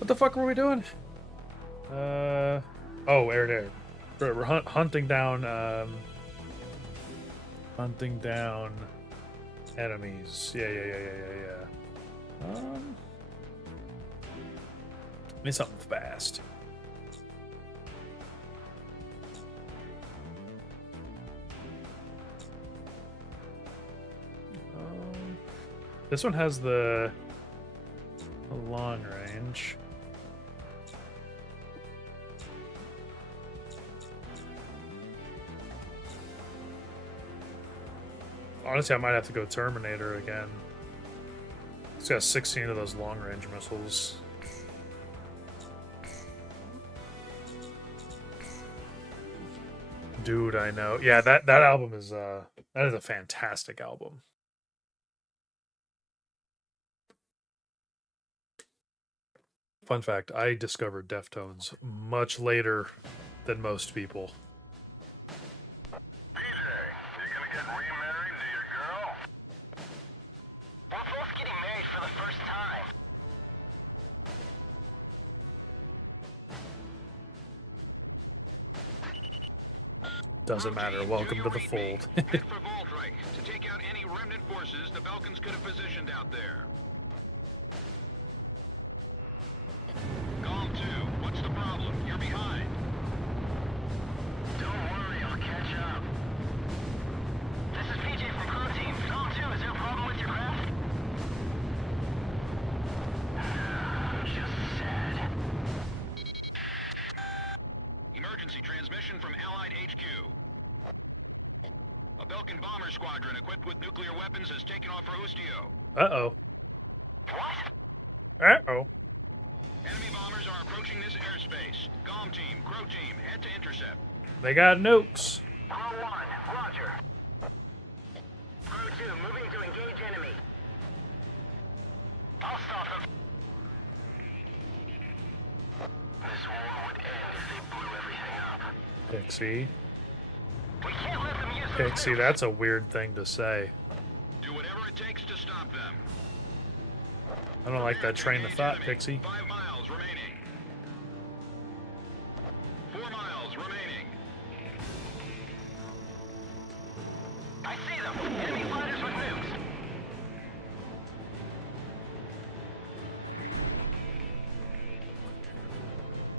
What the fuck were we doing? Oh, air to air. We're hunting down, hunting down enemies. Yeah. Need something fast. This one has the long range. Honestly, I might have to go Terminator again. It's got 16 of those long range missiles. Dude, I know. Yeah, that album is that is a fantastic album. Fun fact, I discovered Deftones much later than most people. Doesn't matter. Welcome to the fold. To take out any remnant forces the Balkans could have positioned out there. Calm 2, what's the problem? You're behind. Don't worry, I'll catch up. This is PJ from Crew Team. Calm 2, is there a problem with your craft? Just sad. Emergency transmission from Allied HQ. A Belkan bomber squadron equipped with nuclear weapons has taken off for Ustio. Uh-oh. What? Uh-oh. Enemy bombers are approaching this airspace. Calm Team, Crow Team, head to intercept. They got nukes. Crow 1, roger. Crow 2, moving to engage enemy. I'll stop them. This war would end if they blew everything up. Pixie. We can't let them use Pixie, that's a weird thing to say. Do whatever it takes to stop them. I don't like that train of thought, Pixie. 5 miles remaining. 4 miles remaining. I see them. Enemy fighters with nukes.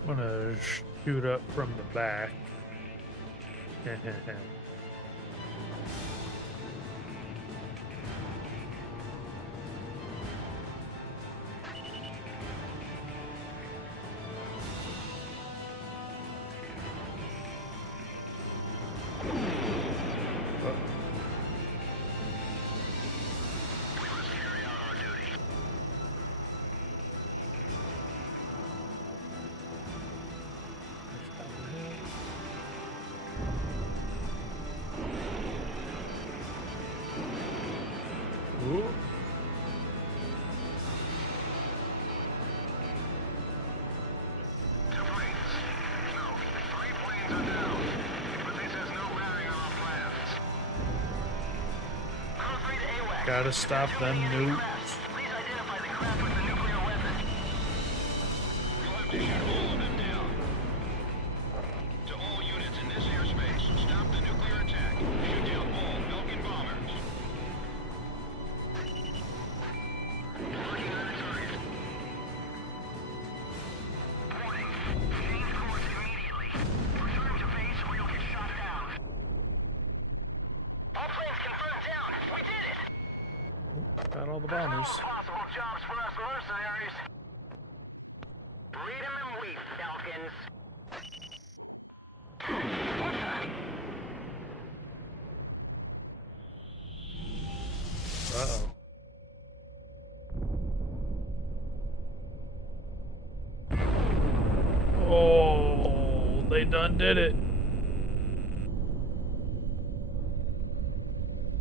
I'm gonna shoot up from the back. Ooh. Gotta stop them nukes. Please identify the craft with the nuclear weapon. You'll have to shoot all of them down. To all units in this airspace, stop the nuclear attack. Shoot down all Belkan bombers. Looking at a target. Warning. Change course immediately. Return to base or you'll get shot down. All planes confirmed down. We did it! Got all the bombers. Possible jobs for us mercenaries. Read 'em and weep, Falcons. Uh-oh. Oh, they done did it.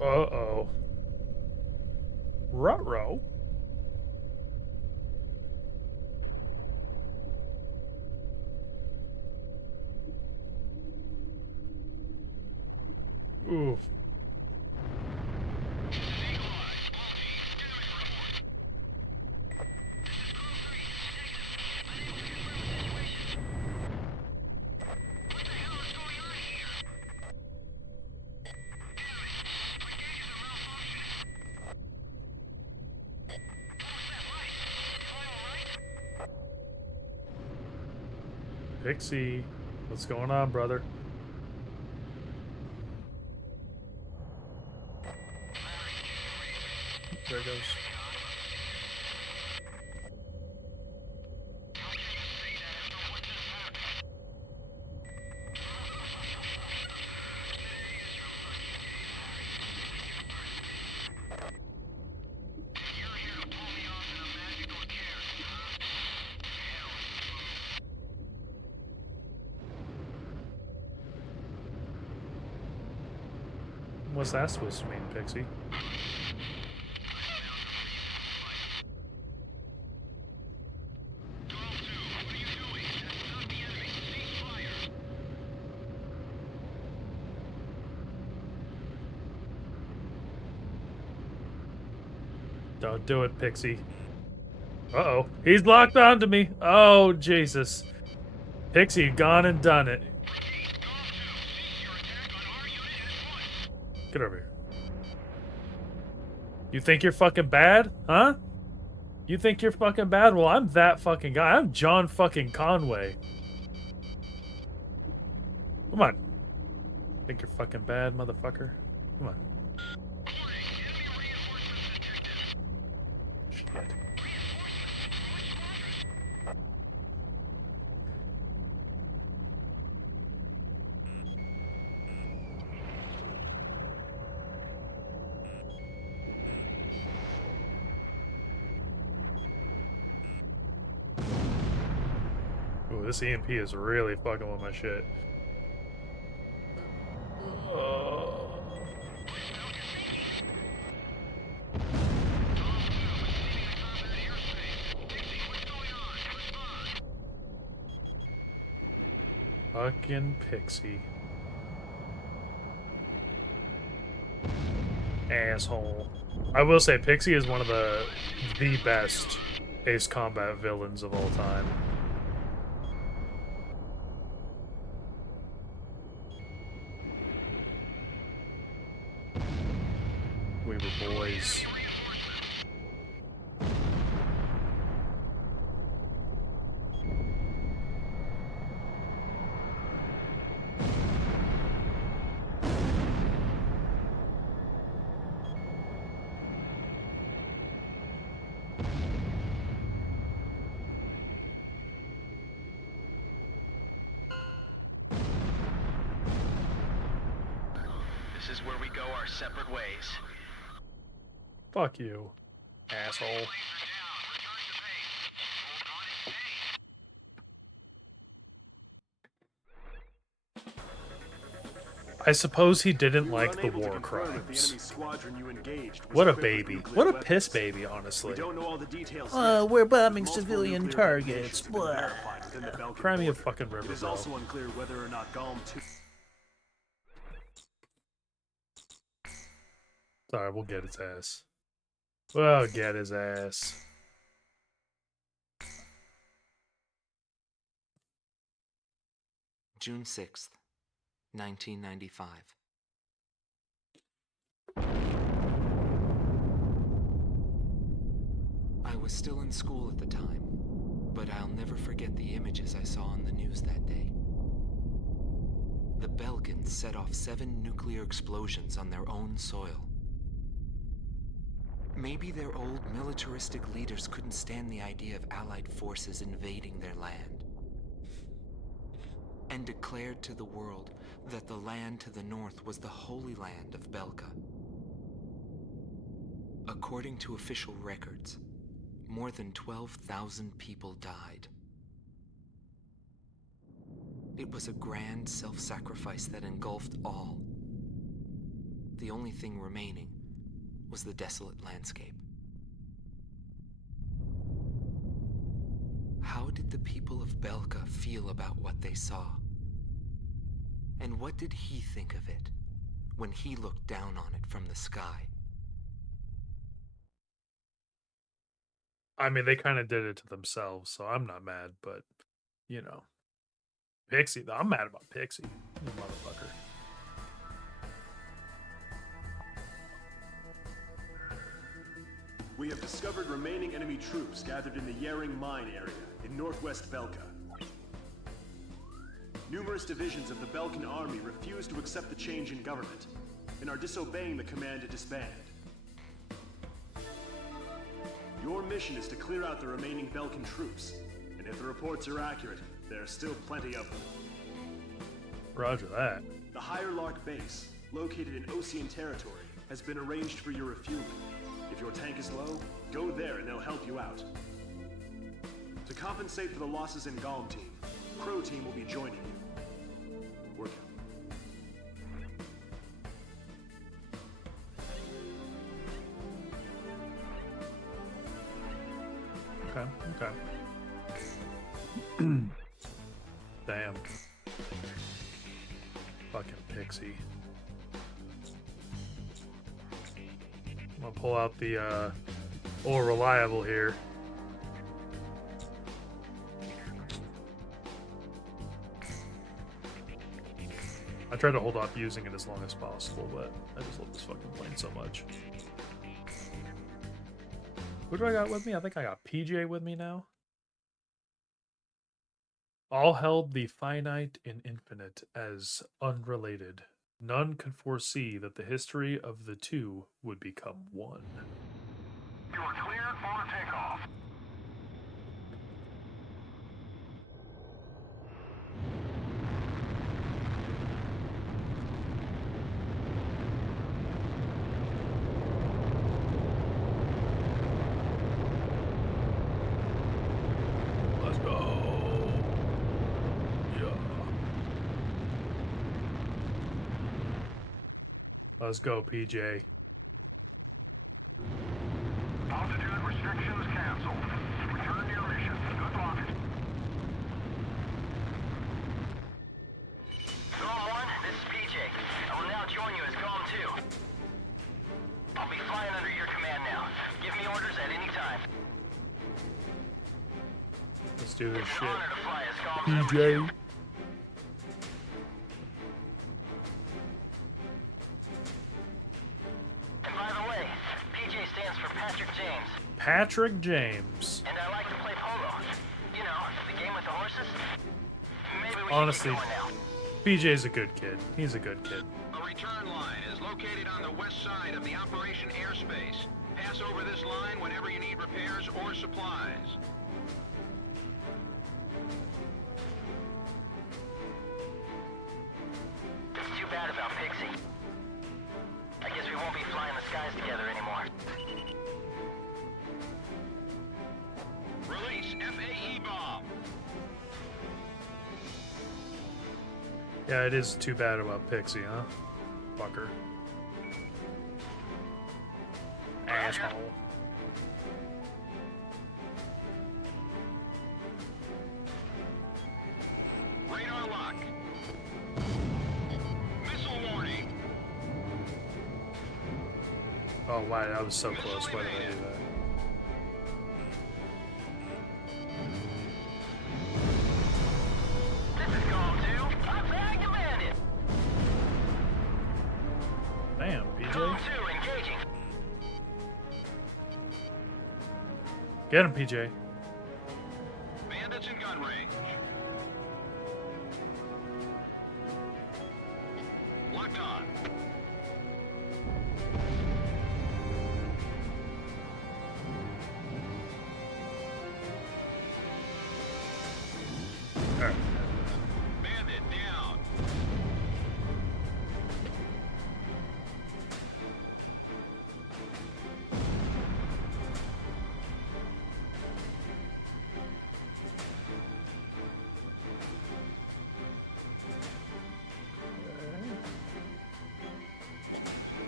Uh-oh. Ruh-roh. Oof. Pixie, what's going on, brother? There it goes. What's that supposed to mean, Pixie? Don't do it, Pixie. Uh-oh. He's locked onto me. Oh, Jesus. Pixie, gone and done it. Get over here. You think you're fucking bad? Huh? You think you're fucking bad? Well, I'm that fucking guy. I'm John fucking Conway. Come on. Think you're fucking bad, motherfucker? Come on. Shit. Ooh, this EMP is really fucking with my shit. Fucking Pixie. Asshole. I will say Pixie is one of the best Ace Combat villains of all time. We were boys. This is where we go our separate ways. Fuck you, asshole. I suppose he didn't like the war crimes. What a baby. What a piss baby, honestly. We're bombing civilian targets. Cry me a fucking river, It is bro. also unclear whether or not Galm 2... Sorry, we'll get his ass. We'll get his ass. June 6th, 1995. I was still in school at the time, but I'll never forget the images I saw on the news that day. The Belkans set off 7 nuclear explosions on their own soil. Maybe their old militaristic leaders couldn't stand the idea of Allied forces invading their land, and declared to the world that the land to the north was the Holy Land of Belka. According to official records, more than 12,000 people died. It was a grand self-sacrifice that engulfed all. The only thing remaining was the desolate landscape. How did the people of Belka feel about what they saw? And what did he think of it when he looked down on it from the sky? I mean, they kind of did it to themselves, so I'm not mad, but, you know. Pixie, though. I'm mad about Pixie. You motherfucker. We have discovered remaining enemy troops gathered in the Yering mine area in northwest Belka. Numerous divisions of the Belkan army refuse to accept the change in government and are disobeying the command to disband. Your mission is to clear out the remaining Belkan troops, and if the reports are accurate, there are still plenty of them. Roger that. The Higher Lark base, located in Osean territory, has been arranged for your refueling. If your tank is low, go there and they'll help you out. To compensate for the losses in Galm team, Crow team will be joining you. Work out. Okay. Damn. Fucking Pixie. I'm gonna pull out the old reliable here. I try to hold off using it as long as possible, but I just love this fucking plane so much. Who do I got with me? I think I got PJ with me now. All held the finite and infinite as unrelated. None could foresee that the history of the two would become one. You are cleared for takeoff. Let's go. Yeah. Let's go, PJ. Altitude restrictions canceled. Return to your mission. Good luck. Galm 1, this is PJ. I will now join you as Galm 2. I'll be flying under your command now. Give me orders at any time. Let's do this It's an shit. honor to fly as Galm's number PJ. 2. And by the way, PJ stands for Patrick James. Patrick James. And I like to play polo. You know, the game with the horses. Maybe we Honestly, should get going now. PJ's a good kid. He's a good kid. A return line is located on the west side of the operation airspace. Pass over this line whenever you need repairs or supplies. It's too bad about Pixie. I guess we won't be flying the skies together anymore. Release FAE bomb. Yeah, it is too bad about Pixie, huh? Fucker. Asshole. Radar lock. Missile warning. Oh, wow, that was so close. Why did I do that? This is Galm 2. I command it. Damn, Galm PJ. 2 engaging. Get him, PJ. Bandits in gun range. Locked on. Alright. Bandit down.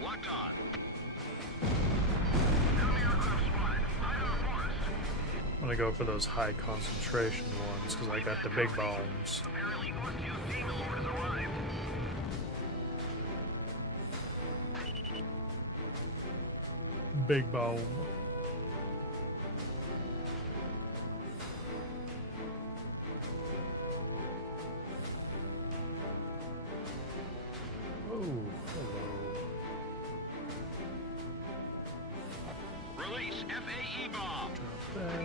Locked on. Enemy aircraft spotted. Hide on forest. I'm gonna go for those high concentration ones because I got the big bombs. Apparently Osteo's signal lord has arrived. Big bomb. Oh, hello. Release FAE bomb. Drop that.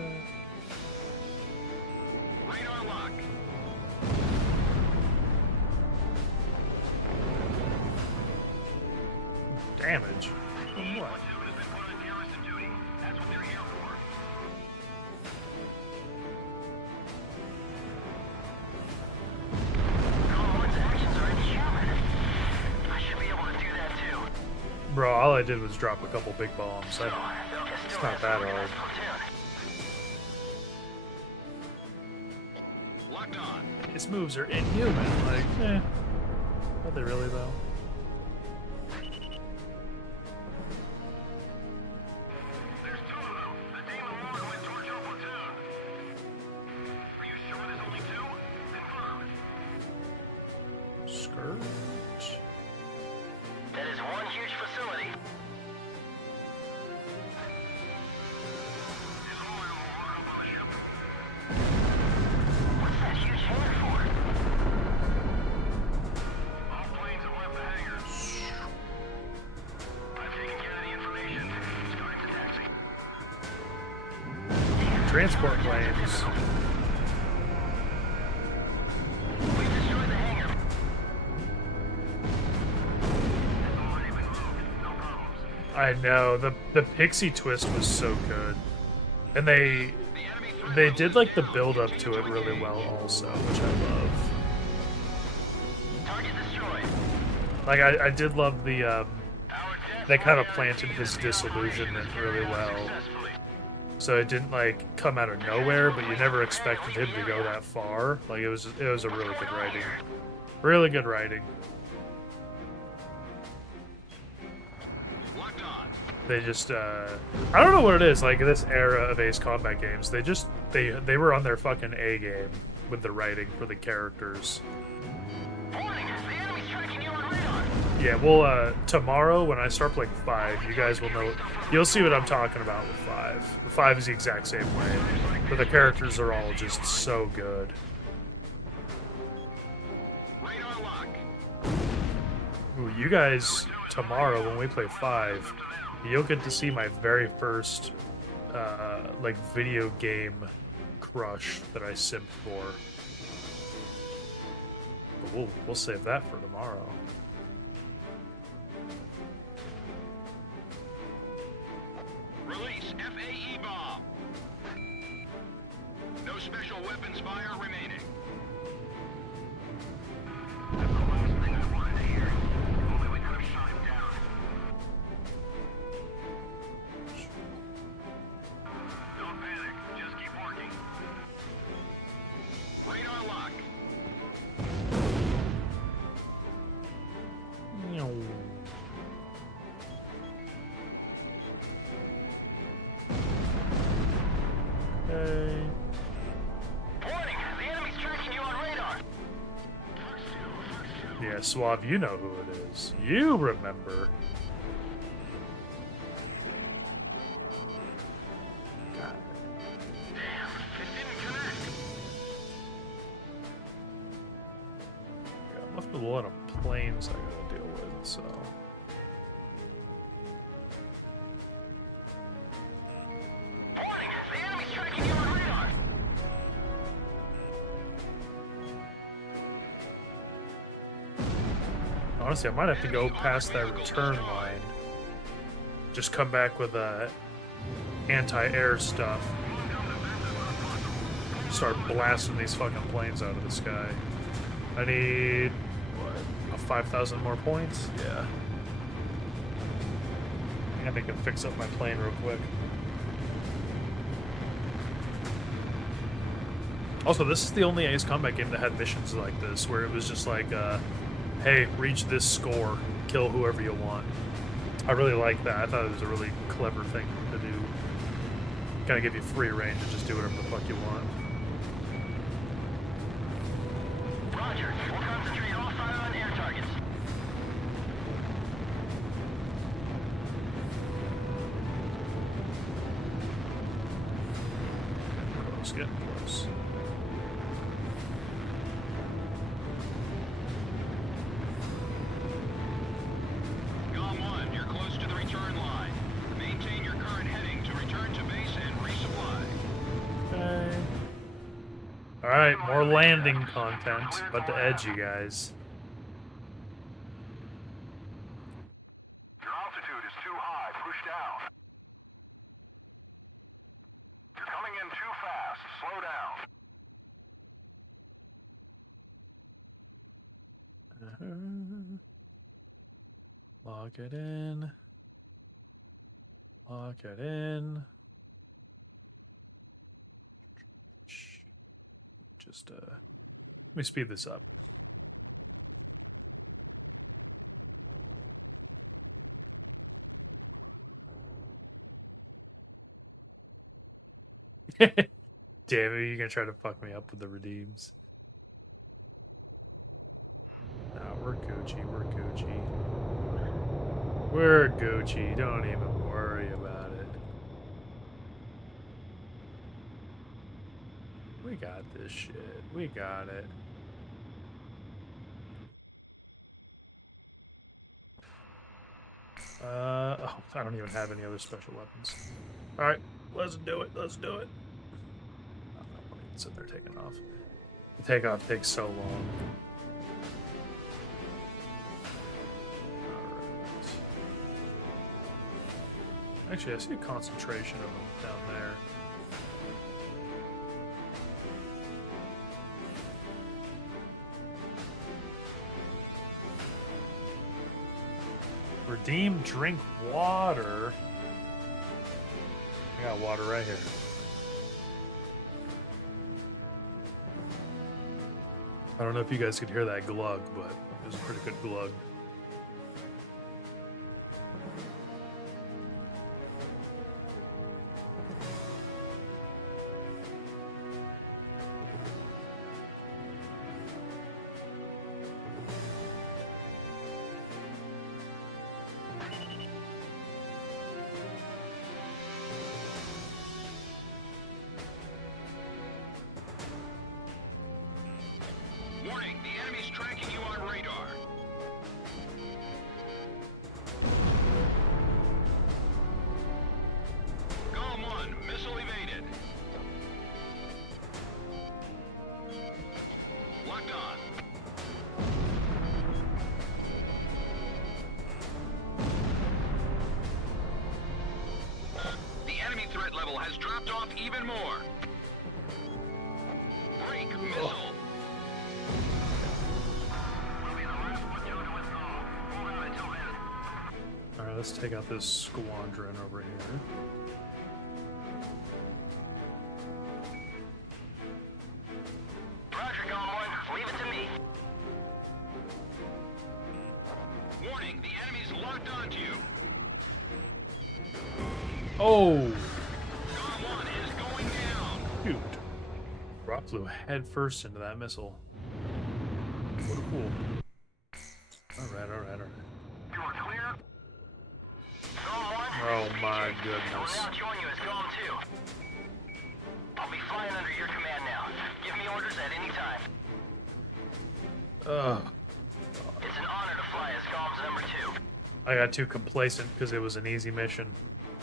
Radar lock. Damage? From what? Platoon has been put on garrison duty. That's what they're here for. Colin Wood's actions are inhuman. I should be able to do that too. Bro, all I did was drop a couple big bombs. It's not that hard. Locked on. His moves are inhuman. Like, eh. Are they really, though? There's two of them. The Demon Lord went towards your platoon. Are you sure there's only two? Confirm. Scourge? That is one huge facility. Is all ammo loaded up on the ship? What's that huge hangar for? All planes have left the hangar. I've taken care of the information. It's time to taxi. Transport planes. We destroyed the hangar. It's already been moved. No problems. I know. The pixie twist was so good. And they did like the build up to it really well also, which I love. Target destroyed. Like I did love the Our test they kind of planted his disillusionment really well. successfully. So it didn't like come out of nowhere, but you never expected him to go that far. Like it was a really good writing. Really good writing. Locked on. They just I don't know what it is, like this era of Ace Combat games, they were on their fucking A game with the writing for the characters. Warning! The enemy's tracking you on radar. Yeah, well tomorrow when I start playing 5, you guys will know, you'll see what I'm talking about with 5. The 5 is the exact same way, but the characters are all just so good. Radar lock. Ooh, you guys tomorrow when we play 5, you'll get to see my very first like video game crush that I simped for. But we'll save that for tomorrow. Release FAE bomb. No special weapons fire remaining. That's the last thing I wanted to hear. If only we could have shot him down. Don't panic. Just keep working. Radar lock. Okay. Warning! The enemy's tracking you on radar. Yeah, Suave, you know who it is. You remember. God. It didn't connect. Yeah, must be a lot of planes I gotta deal with, so. Warning! The enemy's tracking you on radar. Honestly, I might have to go past that return line. Just come back with anti-air stuff. Start blasting these fucking planes out of the sky. I need, what, 5,000 more points? Yeah. I think I can fix up my plane real quick. Also, this is the only Ace Combat game that had missions like this, where it was just like, hey, reach this score, kill whoever you want. I really like that. I thought it was a really clever thing to do. Kind of give you free range to just do whatever the fuck you want. Roger. We'll concentrate all fire on air targets. Close, getting close. Gom 1, you're close to the return line. Maintain your current heading to return to base and resupply. Okay. Alright, more landing content. About to edge you guys. Your altitude slow down. Lock it in. Lock it in. Just let me speed this up. Damn it, you're gonna try to fuck me up with the redeems. No, we're Gucci, we're Gucci. We're Gucci, don't even worry about it. We got this shit. We got it. Oh, I don't even have any other special weapons. Alright, let's do it. Let's do it. Oh, I'm sitting there taking off. The takeoff takes so long. Alright. Actually, I see a concentration of them down there. Redeem, drink water. I got water right here. I don't know if you guys could hear that glug, but it was a pretty good glug. Warning, the enemy's tracking you on radar. Golem 1, missile evaded. Locked on. The enemy threat level has dropped off even more. Break, missile. Alright, let's take out this squadron over here. Roger, Golem 1. Leave it to me. Warning, the enemy's locked onto you. Oh! Golem 1 is going down. Shoot. Rock flew head first into that missile. What cool. Alright, alright, alright. You are clear. Golem 1. Oh my I will goodness. now join you as Golem 2. I'll be flying under your command now. Give me orders at any time. Ugh. It's an honor to fly as Golem's number 2. I got too complacent because it was an easy mission.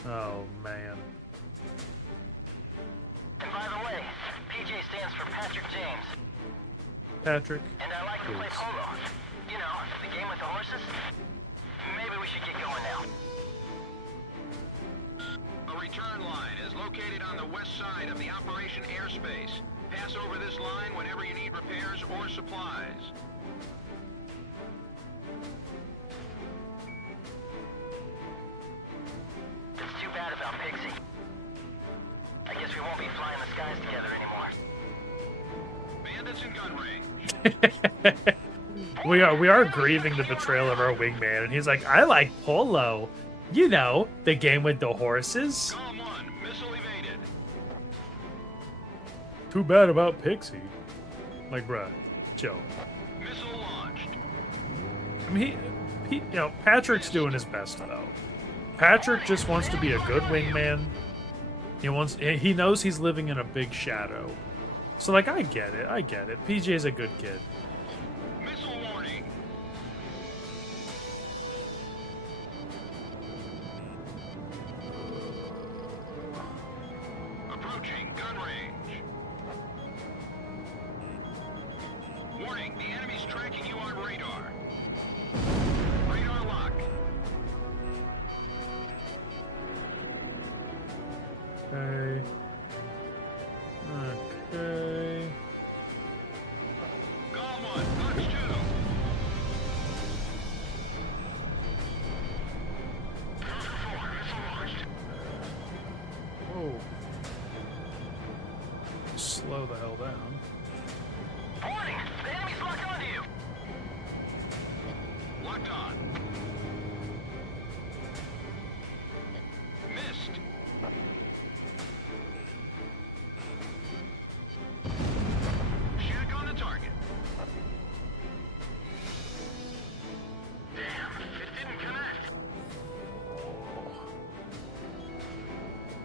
Oh man. And by the way, PJ stands for Patrick James. Patrick. And I like to play Yes. polo. You know, the game with the horses. Maybe we should get going now. A return line is located on the west side of the operation airspace. Pass over this line whenever you need repairs or supplies. It's too bad about Pixie. I guess we won't be flying the skies together anymore. Bandits in gun range. we are grieving the betrayal of our wingman, and he's like, I like polo. You know, the game with the horses. Golem 1, missile evaded. Too bad about Pixie. Like, bruh, chill. Missile launched. I mean, he you know, Patrick's doing his best though. Patrick just wants to be a good wingman. He knows he's living in a big shadow. So like, I get it. PJ's a good kid. Missile warning. Approaching gun range. Warning, the enemy's tracking you on radar. Radar lock. Okay. slow the hell down. Warning! The enemy's locked onto you! Locked on. Missed. Shack on the target. Damn, it didn't connect.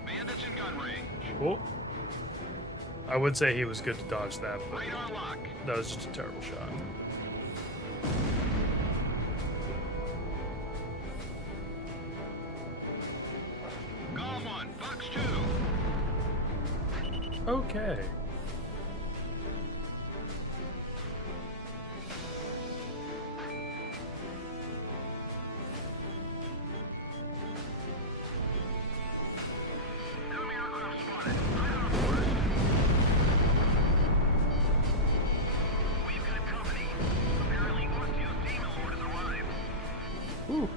Bandits in gun range. Oh. I would say he was good to dodge that, but Radar lock. that was just a terrible shot. Golem 1, Fox 2. Okay. Enemy aircraft spotted. Right on forest. We've got company. Apparently, Ostio's demon lord has arrived. Ooh.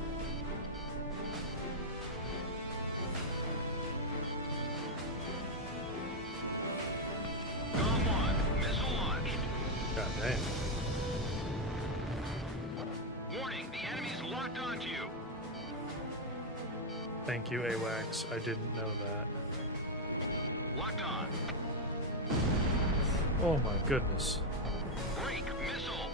Golem 1, missile launched. God damn. Warning, the enemy's locked onto you. Thank you, AWACS. I didn't know that. Locked on. Oh my goodness. Break, missile.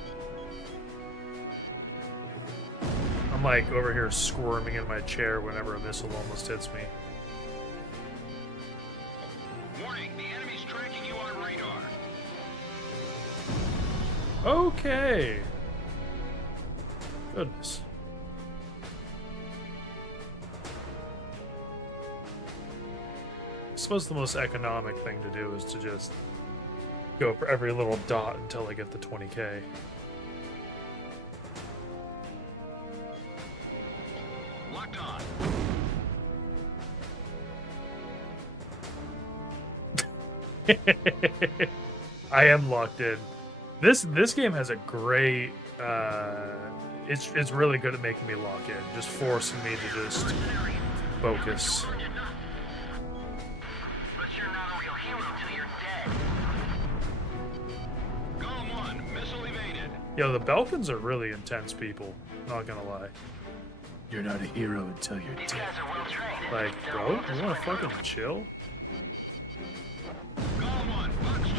I'm like over here squirming in my chair whenever a missile almost hits me. Warning, the enemy's tracking you on radar. Okay. Goodness. I suppose the most economic thing to do is to just go for every little dot until I get the 20k. Locked on. I am locked in. This game has a great it's really good at making me lock in, just forcing me to just focus. But you're not a real hero till you're dead. Golem 1, missile evaded. Yo, the Belkans are really intense people, not gonna lie. You're not a hero until you're These dead. guys are well trained. Like, They'll bro, hold us you wanna right fucking through. chill? Golem 1, Fox 2.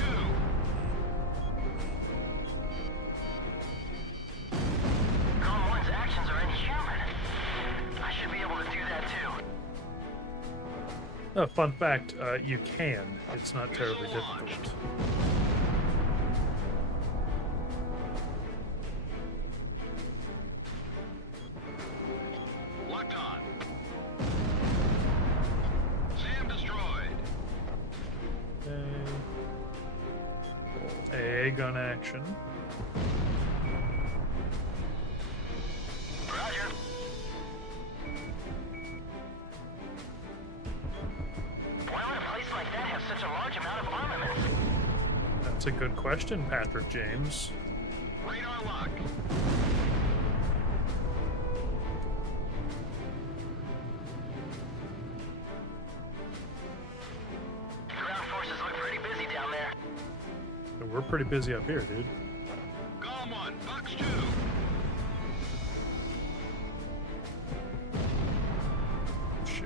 Golem 1's actions are inhuman. I should be able to do that too. Fun fact, you can. It's not terribly difficult. Locked on. Sam destroyed. Okay. A gun action. Roger. Why would a place like that have such a large amount of armaments? That's a good question, Patrick James. Radar lock. Ground forces look pretty busy down there. We're pretty busy up here, dude. Golem 1, Fox 2. Shit.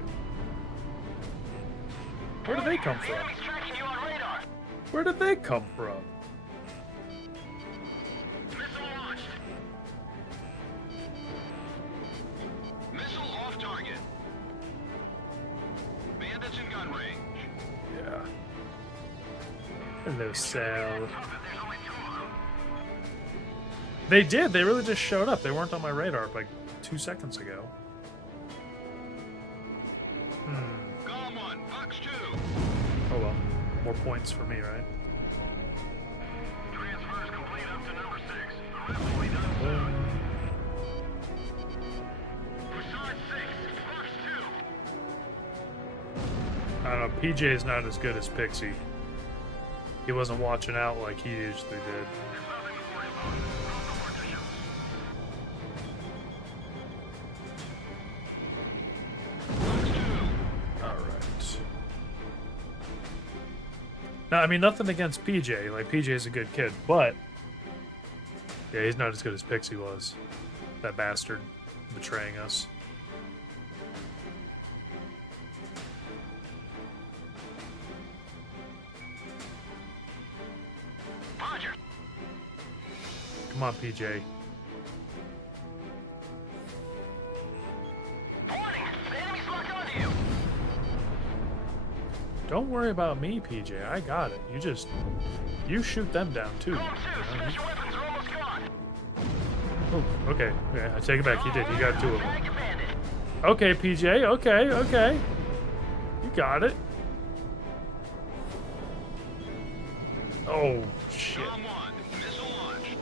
Where did they come The from? enemy's tracking you on radar. Where did they come from? Missile launched. Missile off target. Bandits in gun range. Yeah. Hello, Sal. There's only two of them. They did. They really just showed up. They weren't on my radar like 2 seconds ago. Golem 1, Fox 2. Oh well. More points for me, right? Transfers complete up to number 6. The rest will be done soon. For Sarge 6, Fox 2. I don't know. PJ's not as good as Pixie. He wasn't watching out like he usually did. There's nothing to worry about. Cross the partitions. Fox 2. Alright. Now, I mean, nothing against PJ. Like, PJ's a good kid, but yeah, he's not as good as Pixie was. That bastard betraying us. Roger. Come on, PJ. Warning! The enemy's locked onto you! Don't worry about me, PJ. I got it. You shoot them down too. Column 2, special weapons are almost gone. Oh, okay. Yeah, I take it back. He did. He got 2 of them. Tag commanded. Okay, PJ. Okay, okay. You got it. Oh, shit. Column 1, missile launched.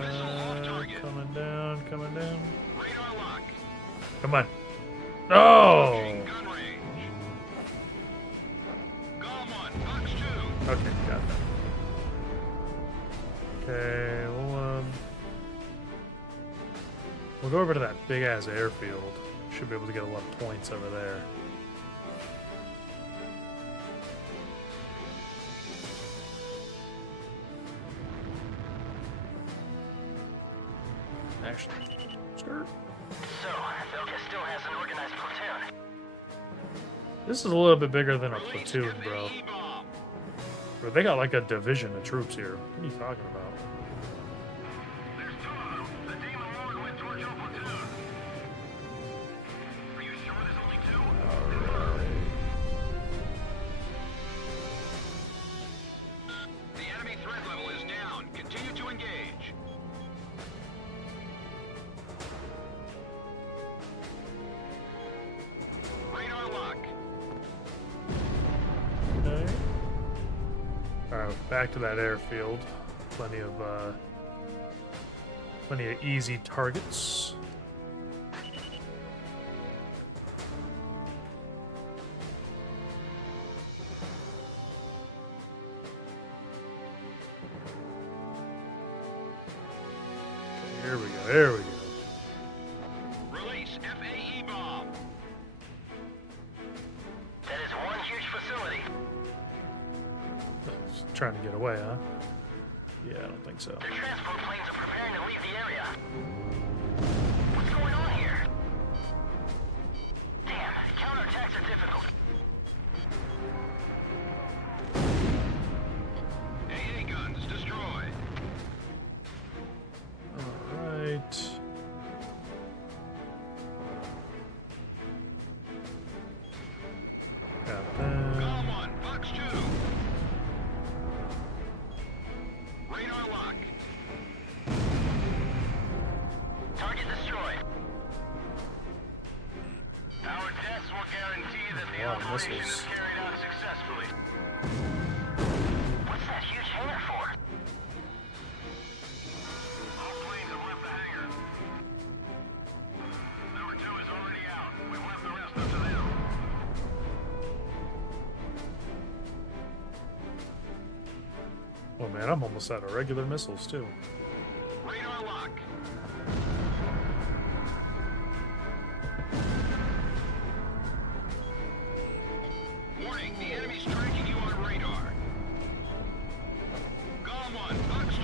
Missile off target. Coming down, coming down. Radar lock. Come on. Oh! Gun range. Column 1, box 2. Okay, got that. Okay, we'll go over to that big-ass airfield. Should be able to get a lot of points over there. Actually, skirt. So, Velka still has an organized platoon. This is a little bit bigger than a platoon, bro. FAE bomb. Bro, they got like a division of troops here. What are you talking about? There's 2 of them. The Demon Lord went towards your platoon. Are you sure there's only 2? The enemy threat level is down. Continue to engage. Radar lock. Okay. Alright, back to that airfield. Plenty of easy targets. Okay, here we go, here we go. Release FAE bomb. That is one huge facility. Trying to get away, huh? Yeah, I don't think so. Their transport planes are preparing to leave the area. What's going on here? Damn, counterattacks are difficult. AA guns destroyed. Alright. Got that. Column 1, box 2. Radar lock. Target destroyed. Our tests will guarantee that the Wow, operation missiles. is carried out successfully. What's that huge hangar for? All planes have left the hangar. Number 2 is already out. We've left the rest up to them. Oh man, I'm almost out of regular missiles too. Radar lock. Warning, the enemy's tracking you on radar. Column 1, box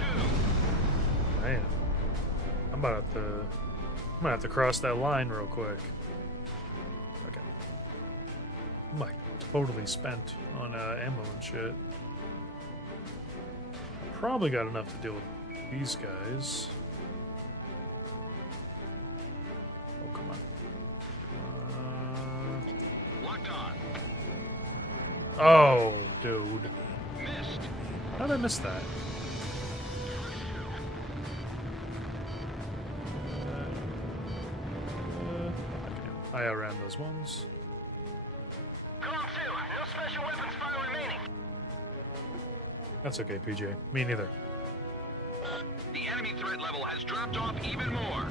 2. Man, I'm gonna have to cross that line real quick. Okay, I'm like totally spent on ammo and shit. I probably got enough to deal with these guys. Oh come on. Locked on. Oh, dude, Missed. how did I miss that? Okay, I outran those ones. Column 2, no special weapons fire remaining. That's okay, PJ. Me neither. The enemy threat level has dropped off even more.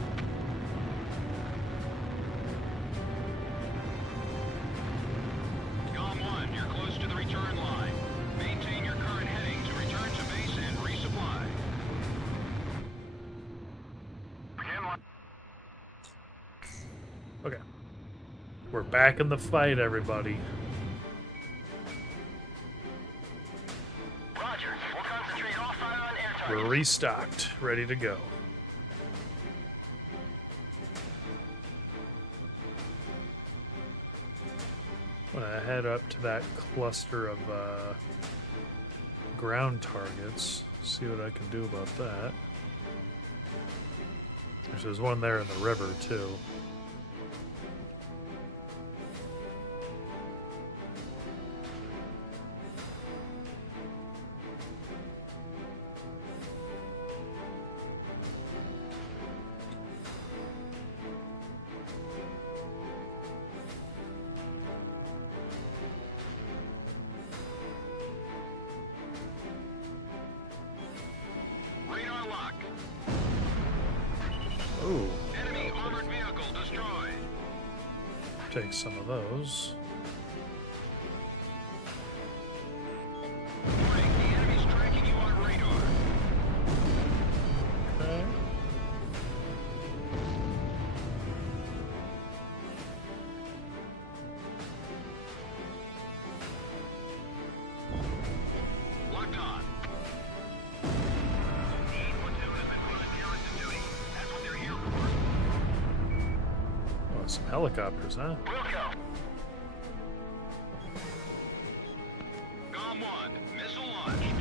Column 1, you're close to the return line. Maintain your current heading to return to base and resupply. Begin line. Okay. We're back in the fight, everybody. Roger. We'll concentrate all fire on air We're targets. restocked, ready to go. I'm gonna head up to that cluster of ground targets, see what I can do about that. There's one there in the river, too. Radar lock. Ooh, Enemy armored vehicle destroyed. take some of those. Warning, the enemy's tracking you on radar. Okay. Locked on. The 8th platoon has been put on garrison duty. That's what they're here for. Oh, some helicopters, huh? Wilco, GOM 1, missile launched.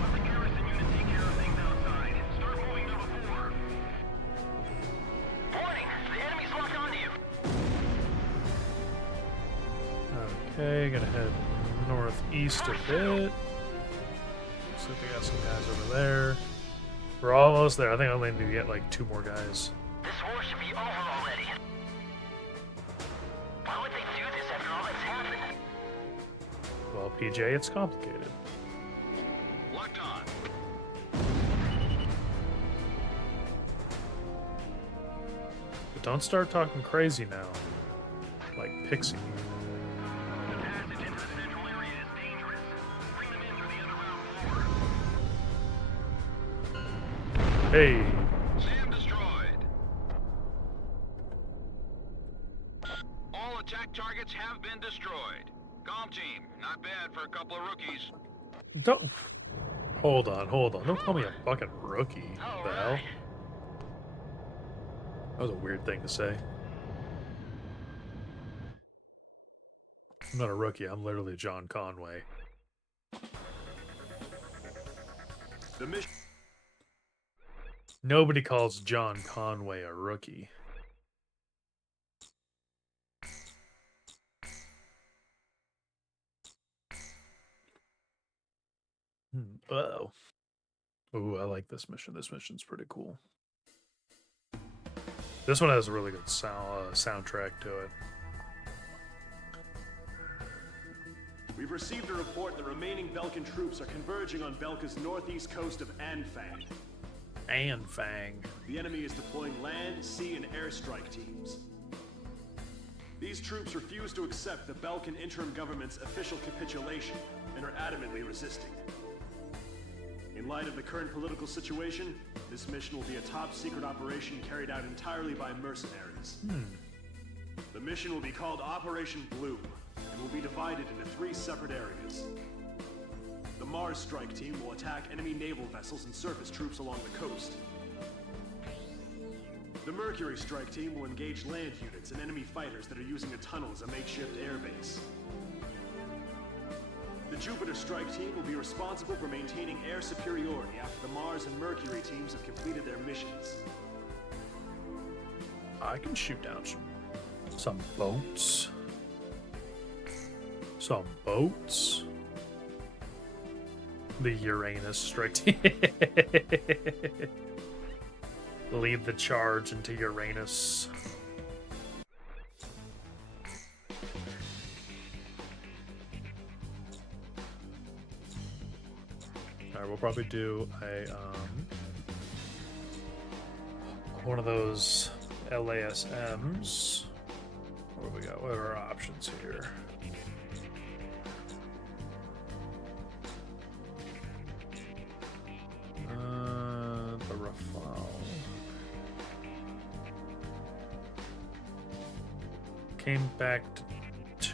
let the garrison unit take care of things outside. Start moving to the 4. Warning, the enemy's locked onto you. Okay, gonna head northeast a bit. Looks like they got some guys over there. We're almost there. I think I only need to get like 2 more guys. This war should be over already. Why would they do this after all that's happened? Well, PJ, it's complicated. Locked on. But don't start talking crazy now. Like Pixie. Passage into the central area is dangerous. Bring them in for the underground war. Hey, SAM destroyed. All attack targets have been destroyed. GOM team, not bad for a couple of rookies. don't. Hold on. Don't call me a fucking rookie. What the hell? That was a weird thing to say. I'm not a rookie. I'm literally John Conway. The mission. Nobody calls John Conway a rookie. Uh-oh. Ooh, I like this mission. This mission's pretty cool. This one has a really good soundtrack to it. We've received a report that remaining Belkan troops are converging on Belka's northeast coast of Anfang. And Fang. The enemy is deploying land, sea, and airstrike teams. These troops refuse to accept the Belkan interim government's official capitulation and are adamantly resisting. In light of the current political situation, this mission will be a top-secret operation carried out entirely by mercenaries. The mission will be called Operation Blue, and will be divided into 3 separate areas. The Mars Strike Team will attack enemy naval vessels and surface troops along the coast. The Mercury Strike Team will engage land units and enemy fighters that are using a tunnel as a makeshift airbase. The Jupiter Strike Team will be responsible for maintaining air superiority after the Mars and Mercury teams have completed their missions. I can shoot down some boats. Some boats. The Uranus strike team. Lead the charge into Uranus. Alright, we'll probably do a one of those LASMs. What do we got? What are our options here? The Rafale. Came back to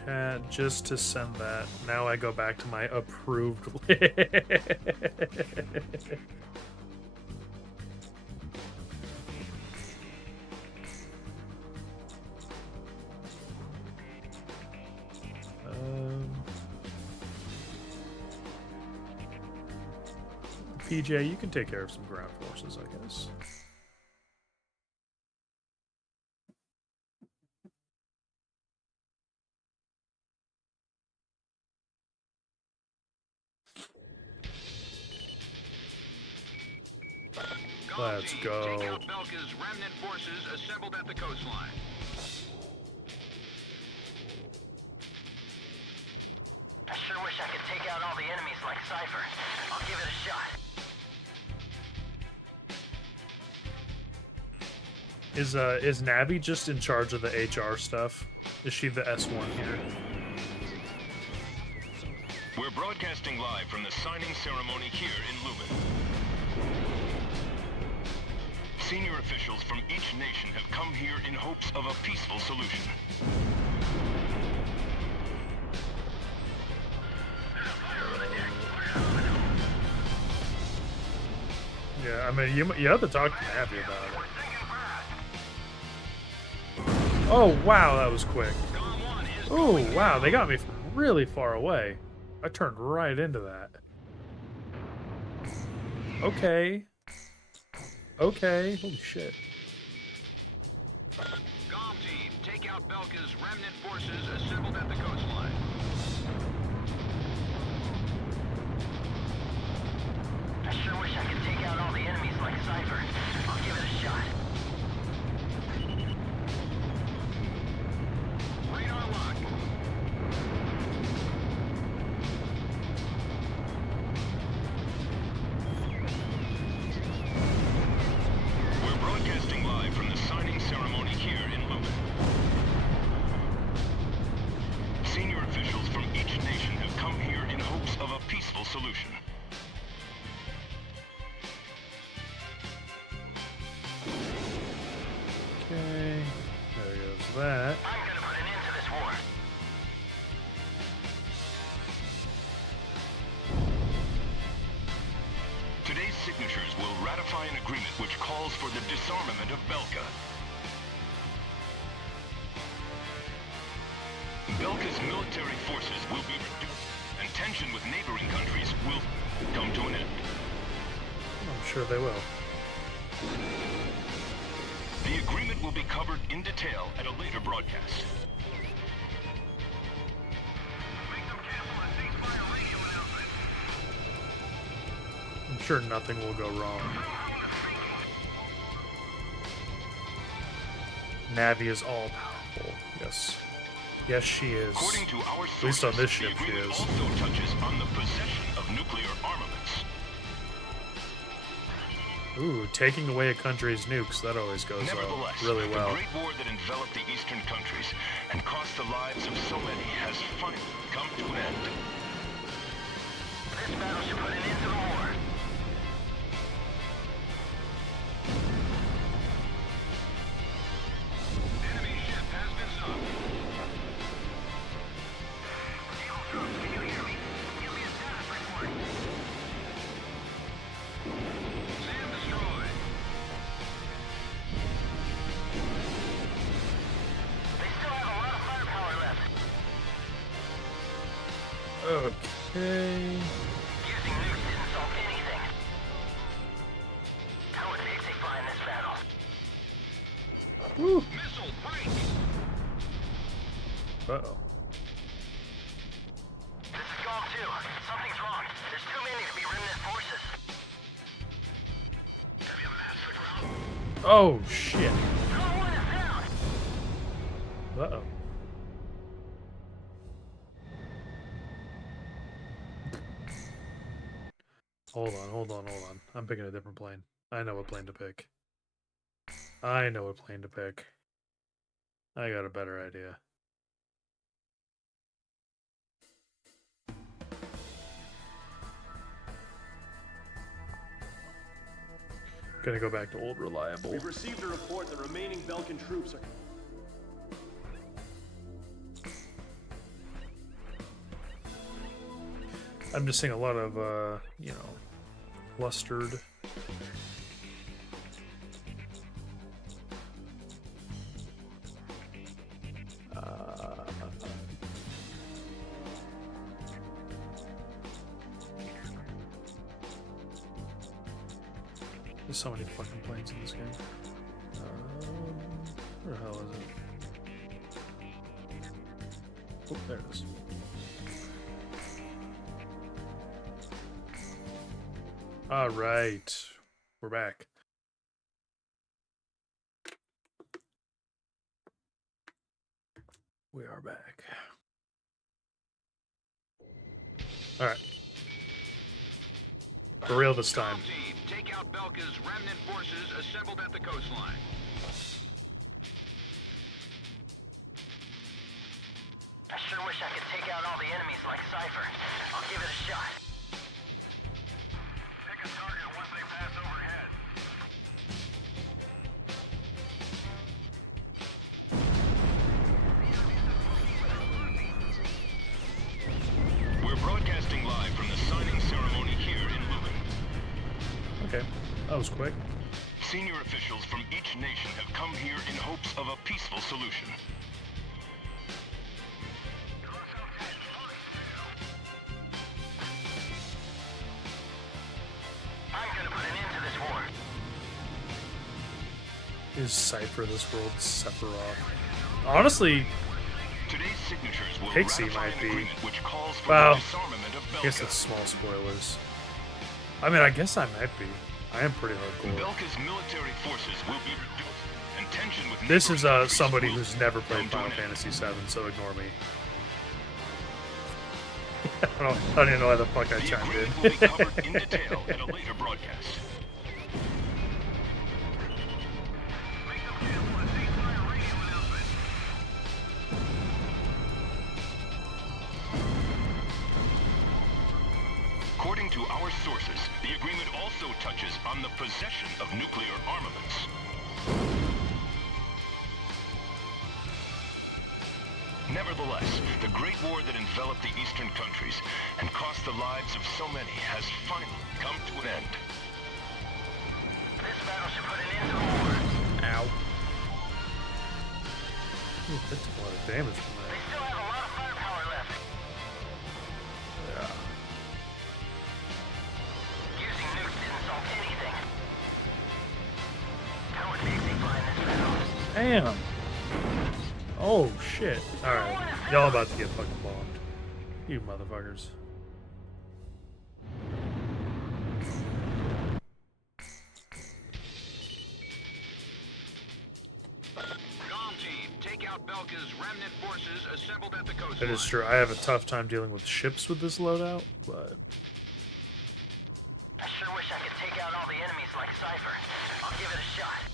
chat just to send that. Now I go back to my approved. PJ, you can take care of some ground forces, I guess. Let's go. Take out Belka's remnant forces assembled at the coastline. I sure wish I could take out all the enemies like Cypher. I'll give it a shot. Is Navi just in charge of the HR stuff? Is she the S1 here? We're broadcasting live from the signing ceremony here in Lubin. Senior officials from each nation have come here in hopes of a peaceful solution. Yeah, I mean, you have to talk to Navi about it. Oh, wow, that was quick. Oh, wow, they got me from really far away. I turned right into that. Okay. Okay, holy shit. Golf team, take out Belka's remnant forces assembled at the coastline. I sure wish I could take out all the enemies like Cypher. I'll give it a shot. Radar lock. We're broadcasting live from the signing ceremony here in Lubin. Senior officials from each nation have come here in hopes of a peaceful solution. Okay, there goes that. I'm gonna put an end to this war. Today's signatures will ratify an agreement which calls for the disarmament of Belka. Belka's military forces will be reduced, and tension with neighboring countries will come to an end. I'm sure they will. The agreement will be covered in detail at a later broadcast. Make them cancel the ceasefire radio announcement. I'm sure nothing will go wrong. Navi is all powerful. Yes. Yes, she is. According to our sources, At least on this ship, the she agreement is. also touches on the possession of nuclear armaments. Ooh, taking away a country's nukes, that always goes Nevertheless, really well. the great war that enveloped the eastern countries and cost the lives of so many has finally come to an end. This battle should put an end to the war. Enemy ship has been sunk. Naval troops, can you hear me? Give me a status report. SAM destroyed. They still have a lot of firepower left. Okay. Using nukes didn't solve anything. How would Pixie fly in this battle? Woo. Missile break. Uh-oh. This is Golf 2. Something's wrong. There's too many to be remnant forces. Have you mapped the ground? Oh, shit. Golf 1 is down. Uh-oh. Hold on. I'm picking a different plane. I know what plane to pick. I got a better idea. Gonna go back to old reliable. We've received a report that remaining Belkan troops are... I'm just seeing a lot of, you know, flustered. There's so many fucking planes in this game. Where the hell is it? Oh, there it is. All right, we're back. We are back. All right. For real this time. Team, take out Belka's remnant forces assembled at the coastline. I sure wish I could take out all the enemies like Cypher. I'll give it a shot. Pick a target once they pass overhead. We're broadcasting live from the signing ceremony here in Lubin. Okay, that was quick. Senior officials from each nation have come here in hopes of a peaceful solution. I'm gonna put an end to this war. Is Cypher this world Sephiroth? Honestly, Today's signatures will Pixie ratify might an be. agreement which calls for Well, the disarmament of I guess Belka. it's small spoilers. I mean, I guess I might be. I am pretty hardcore. Belka's military forces will be reduced, and tension with This is neighboring countries somebody will who's never played come to Final an end. Fantasy VII, so ignore me. I don't even know why the fuck I The chimed agreement will be in. covered in detail in a later broadcast. According to our sources, the agreement also touches on the possession of nuclear armaments. Nevertheless, the Great War that enveloped the eastern countries and cost the lives of so many has finally come to an end. This battle should put an end to the war. Ow. Ooh, that took a lot of damage from They still have a lot of firepower left. that. Using nukes didn't solve anything. How would Pixie find this battle? Yeah. Damn. Oh, shit. Alright. Y'all about to get fucking bombed. You motherfuckers. Comm team, take out Belka's remnant forces assembled at the coastline. That is true. I have a tough time dealing with ships with this loadout, but... I sure wish I could take out all the enemies like Cypher. I'll give it a shot.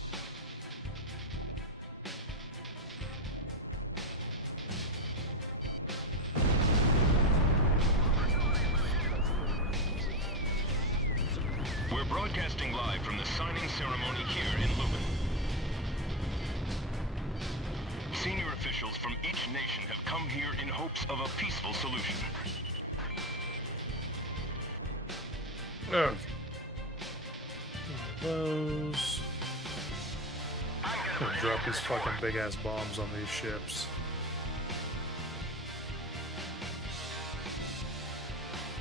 We're broadcasting live from the signing ceremony here in Lubin. Senior officials from each nation have come here in hopes of a peaceful solution. Ugh. Those... I'm I'm gonna gonna put drop an end to these this fucking war. big-ass bombs on these ships.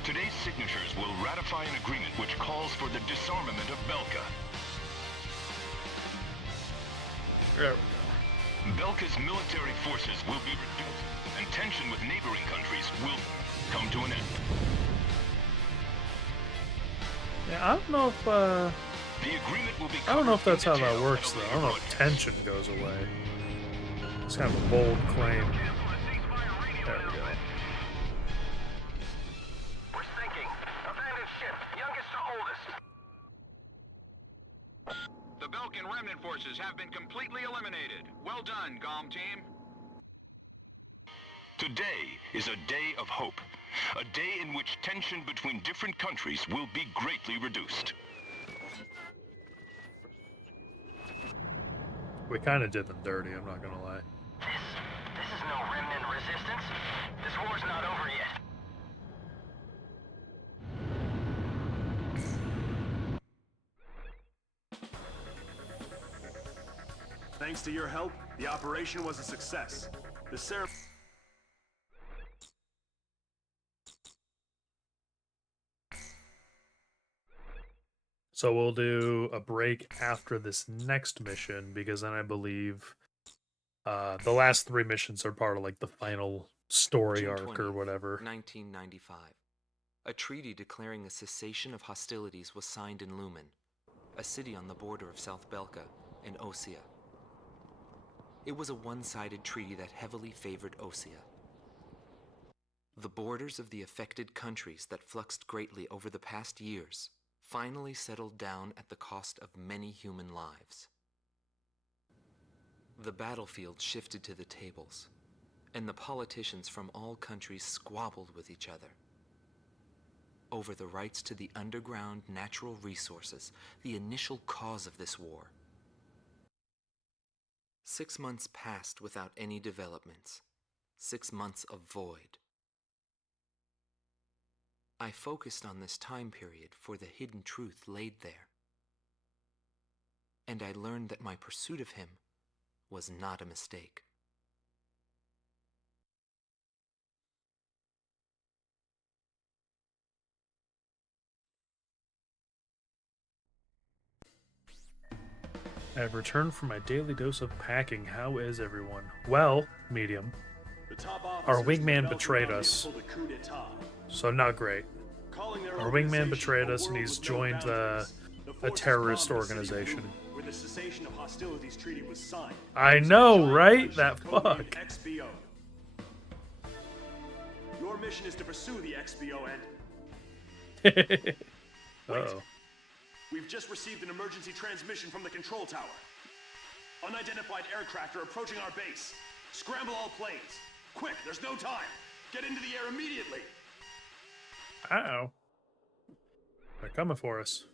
Today's signatures will ratify an agreement which calls for the disarmament of Belka. There we go. Belka's military forces will be reduced, and tension with neighboring countries will come to an end. Yeah, I don't know if, The agreement will be I don't know if covered that's in how that detail works, at a though. I later don't know if broadcast. tension goes away. It's kind of a bold claim. There we go. We're sinking. Abandoned ship. Youngest to oldest. The Belkan remnant forces have been completely eliminated. Well done, GOM team. Today is a day of hope. A day in which tension between different countries will be greatly reduced. We kind of did them dirty, I'm not gonna lie. This is no remnant resistance. This war's not over yet. Thanks to your help, the operation was a success. The ceremony. So we'll do a break after this next mission, because then I believe the last 3 missions are part of like the final story June arc 20th, or whatever. 1995. A treaty declaring a cessation of hostilities was signed in Lumen, a city on the border of South Belka and Osea. It was a one-sided treaty that heavily favored Osea. The borders of the affected countries that fluxed greatly over the past years finally settled down at the cost of many human lives. The battlefield shifted to the tables, and the politicians from all countries squabbled with each other over the rights to the underground natural resources, the initial cause of this war. 6 months passed without any developments. 6 months of void. I focused on this time period for the hidden truth laid there. And I learned that my pursuit of him was not a mistake. I have returned from my daily dose of packing. How is everyone? Well, medium. The top Our officers in the wingman Belgian betrayed army have us, pulled a coup d'etat. so not great. Calling their Our wingman organization betrayed a us, and world he's with no joined boundaries. The a forces terrorist bombed the city of organization. Lumen, where the cessation of hostilities treaty was signed. I Using know, a giant right? gunship That codenamed fuck. XBO. Your mission is to pursue the XBO and Uh-oh. we've just received an emergency transmission from the control tower. Unidentified aircraft are approaching our base. Scramble all planes. Quick, there's no time. Get into the air immediately. Uh-oh. They're coming for us.